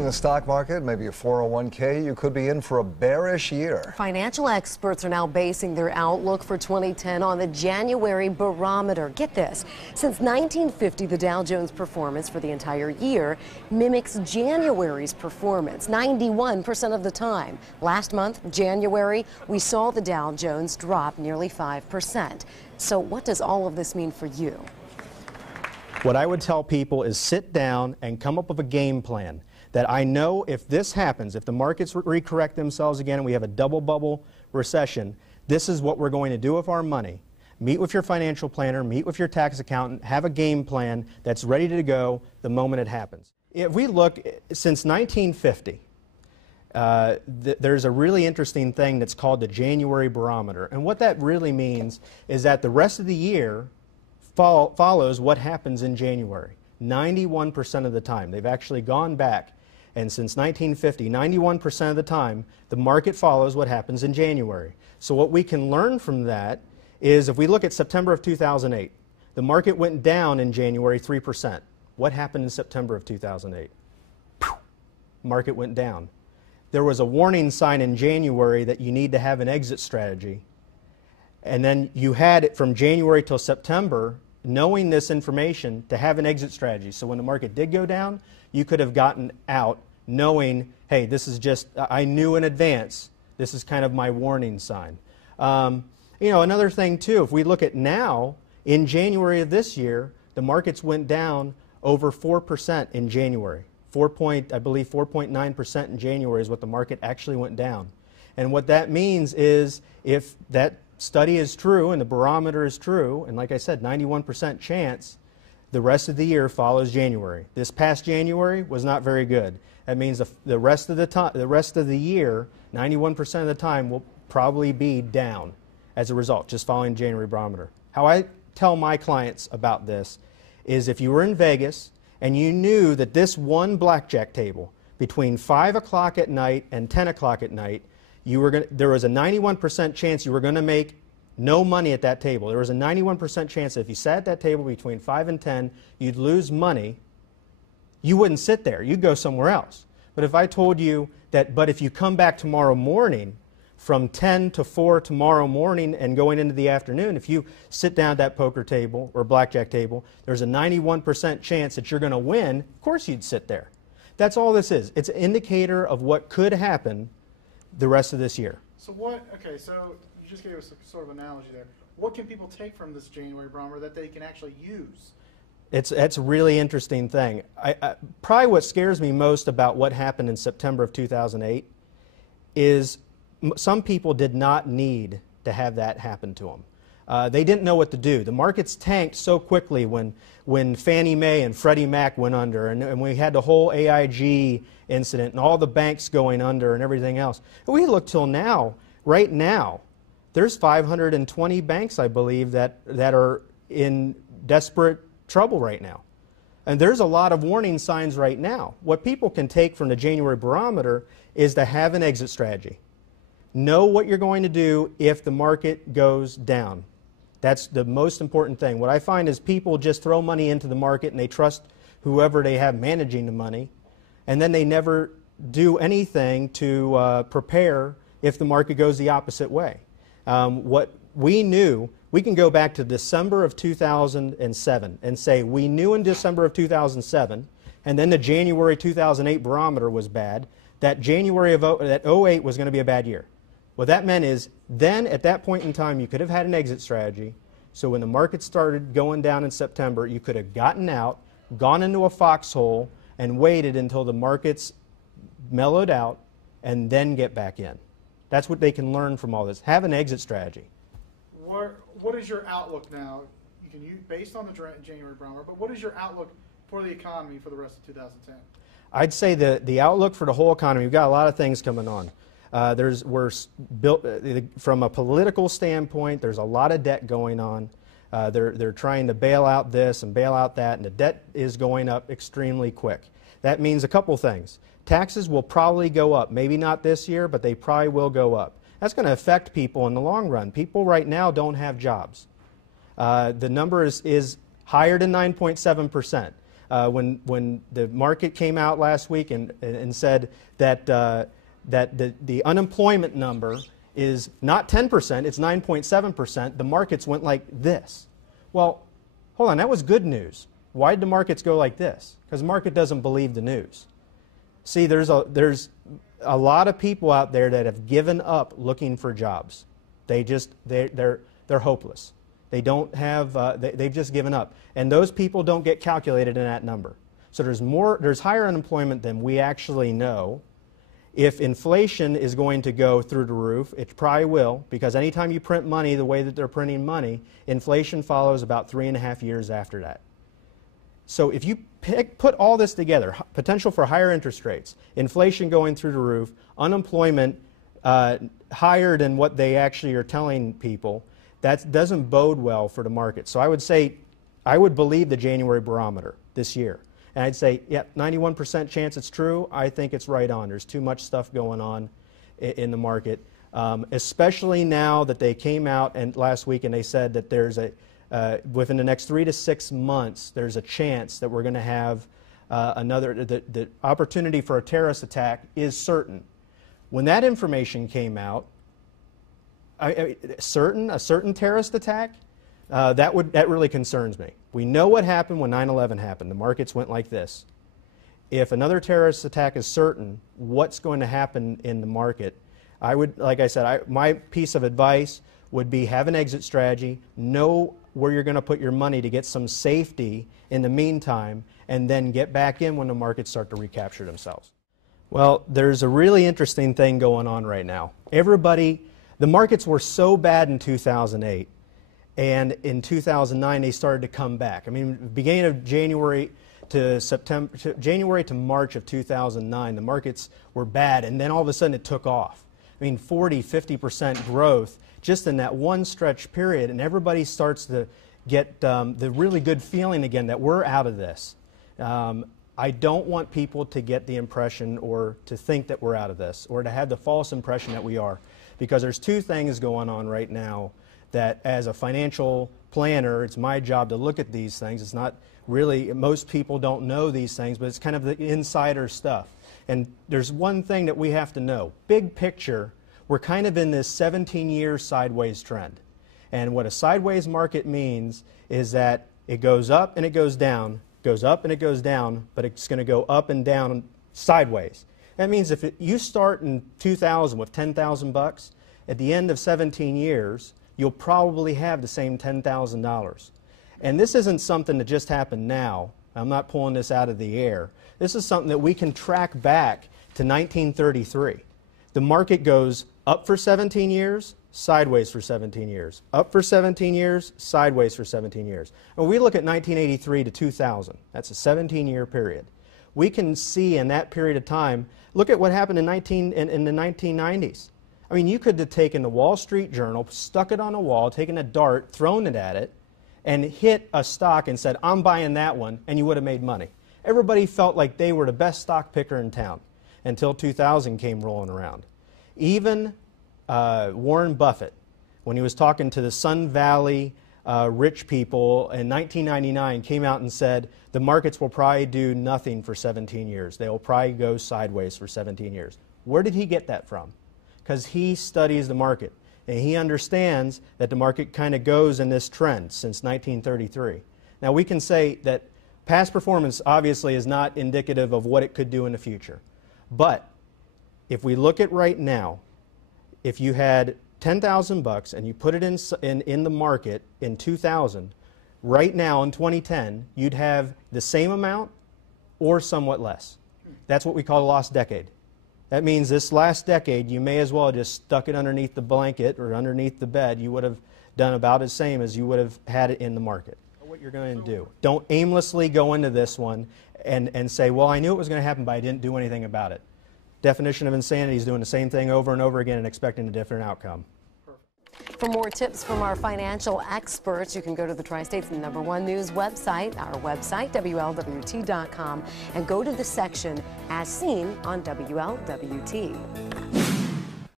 in the stock market, maybe a 401k, you could be in for a bearish year. Financial experts are now basing their outlook for 2010 on the January barometer. Get this, since 1950, the Dow Jones performance for the entire year mimics January's performance 91% of the time. Last month, January, we saw the Dow Jones drop nearly 5%. So what does all of this mean for you? What I would tell people is sit down and come up with a game plan that I know if this happens, if the markets recorrect themselves again and we have a double bubble recession, this is what we're going to do with our money. Meet with your financial planner, meet with your tax accountant, have a game plan that's ready to go the moment it happens. If we look since 1950, there's a really interesting thing that's called the January barometer. And what that really means is that the rest of the year follows what happens in January 91% of the time. They've actually gone back, and since 1950, 91% of the time, the market follows what happens in January. So what we can learn from that is if we look at September of 2008, the market went down in January 3%. What happened in September of 2008? Market went down. There was a warning sign in January that you need to have an exit strategy. And then you had it from January till September, knowing this information, to have an exit strategy. So when the market did go down, you could have gotten out knowing, hey, this is just, I knew in advance, this is kind of my warning sign. Another thing too, if we look at now, in January of this year, the markets went down over 4% in January. I believe 4.9% in January is what the market actually went down. And what that means is if that study is true and the barometer is true, and like I said, 91% chance, the rest of the year follows January. This past January was not very good. That means the rest of the year, 91% of the time, will probably be down as a result, just following January barometer. How I tell my clients about this is if you were in Vegas and you knew that this one blackjack table between 5 o'clock at night and 10 o'clock at night, there was a 91% chance you were going to make no money at that table. There was a 91% chance that if you sat at that table between 5 and 10, you'd lose money. You wouldn't sit there. You'd go somewhere else. But if I told you that, but if you come back tomorrow morning from 10 to 4 tomorrow morning and going into the afternoon, if you sit down at that poker table or blackjack table, there's a 91% chance that you're going to win, of course you'd sit there. That's all this is. It's an indicator of what could happen the rest of this year. So so you just gave us a sort of analogy there. What can people take from this January barometer that they can actually use? It's a really interesting thing. Probably what scares me most about what happened in September of 2008 is some people did not need to have that happen to them. They didn't know what to do. The markets tanked so quickly when Fannie Mae and Freddie Mac went under, and we had the whole AIG incident and all the banks going under and everything else. And we look till now, right now, there's 520 banks, I believe, that are in desperate trouble right now. And there's a lot of warning signs right now. What people can take from the January barometer is to have an exit strategy. Know what you're going to do if the market goes down. That's the most important thing. What I find is people just throw money into the market and they trust whoever they have managing the money, and then they never do anything to prepare if the market goes the opposite way. What we knew, we can go back to December of 2007 and say we knew in December of 2007, and then the January 2008 barometer was bad, that January of 08 was going to be a bad year. What that meant is then at that point in time you could have had an exit strategy. So when the market started going down in September, you could have gotten out, gone into a foxhole, and waited until the markets mellowed out and then get back in. That's what they can learn from all this. Have an exit strategy. What is your outlook now? You can use based on the January barometer, but what is your outlook for the economy for the rest of 2010? I'd say the outlook for the whole economy, we've got a lot of things coming on. We're built from a political standpoint. There's a lot of debt going on. They're trying to bail out this and bail out that, and the debt is going up extremely quick. That means a couple things. Taxes will probably go up. Maybe not this year, but they probably will go up. That's going to affect people in the long run. People right now don't have jobs. The number is higher than 9.7%. when the market came out last week and said that, that the unemployment number is not 10%, it's 9.7%, the markets went like this. Well, hold on, that was good news. Why did the markets go like this? Because the market doesn't believe the news. See, there's a lot of people out there that have given up looking for jobs. They're hopeless. They don't have, they've just given up. And those people don't get calculated in that number. So there's higher unemployment than we actually know. If inflation is going to go through the roof, it probably will, because anytime you print money the way that they're printing money, inflation follows about 3.5 years after that. So if you put all this together, potential for higher interest rates, inflation going through the roof, unemployment higher than what they actually are telling people, that doesn't bode well for the market. So I would say, I would believe the January barometer this year. And I'd say, yeah, 91% chance it's true. I think it's right on. There's too much stuff going on in the market, especially now that they came out and last week and they said that there's within the next 3 to 6 months, there's a chance that we're going to have the opportunity for a terrorist attack is certain. When that information came out, a certain terrorist attack, that really concerns me. We know what happened when 9/11 happened. The markets went like this. If another terrorist attack is certain, what's going to happen in the market? I would, like I said, my piece of advice would be have an exit strategy, know where you're going to put your money to get some safety in the meantime, and then get back in when the markets start to recapture themselves. Well, there's a really interesting thing going on right now. The markets were so bad in 2008, and in 2009 they started to come back. I mean, beginning of January to March of 2009, the markets were bad, and then all of a sudden it took off. I mean, 40–50% growth just in that one stretch period, and everybody starts to get the really good feeling again that we're out of this. I don't want people to get the impression or to think that we're out of this or to have the false impression that we are, because there's two things going on right now that as a financial planner, it's my job to look at these things. It's not really, most people don't know these things, but it's kind of the insider stuff. And there's one thing that we have to know. Big picture, we're kind of in this 17-year sideways trend. And what a sideways market means is that it goes up and it goes down, goes up and it goes down, but it's going to go up and down sideways. That means if you start in 2000 with $10,000, at the end of 17 years, you'll probably have the same $10,000. And this isn't something that just happened now. I'm not pulling this out of the air. This is something that we can track back to 1933. The market goes up for 17 years, sideways for 17 years. Up for 17 years, sideways for 17 years. And we look at 1983 to 2000. That's a 17-year period. We can see in that period of time, look at what happened in the 1990s. I mean, you could have taken the Wall Street Journal, stuck it on a wall, taken a dart, thrown it at it, and hit a stock and said, I'm buying that one, and you would have made money. Everybody felt like they were the best stock picker in town until 2000 came rolling around. Even Warren Buffett, when he was talking to the Sun Valley rich people in 1999, came out and said, the markets will probably do nothing for 17 years. They will probably go sideways for 17 years. Where did he get that from? Because he studies the market, and he understands that the market kind of goes in this trend since 1933. Now, we can say that past performance obviously is not indicative of what it could do in the future. But if we look at right now, if you had $10,000 and you put it in the market in 2000, right now in 2010, you'd have the same amount or somewhat less. That's what we call a lost decade. That means this last decade, you may as well have just stuck it underneath the blanket or underneath the bed. You would have done about the same as you would have had it in the market. What you're going to do. Don't aimlessly go into this one and say, well, I knew it was going to happen, but I didn't do anything about it. Definition of insanity is doing the same thing over and over again and expecting a different outcome. For more tips from our financial experts, you can go to the Tri-State's #1 news website, our website, WLWT.com, and go to the section As Seen on WLWT.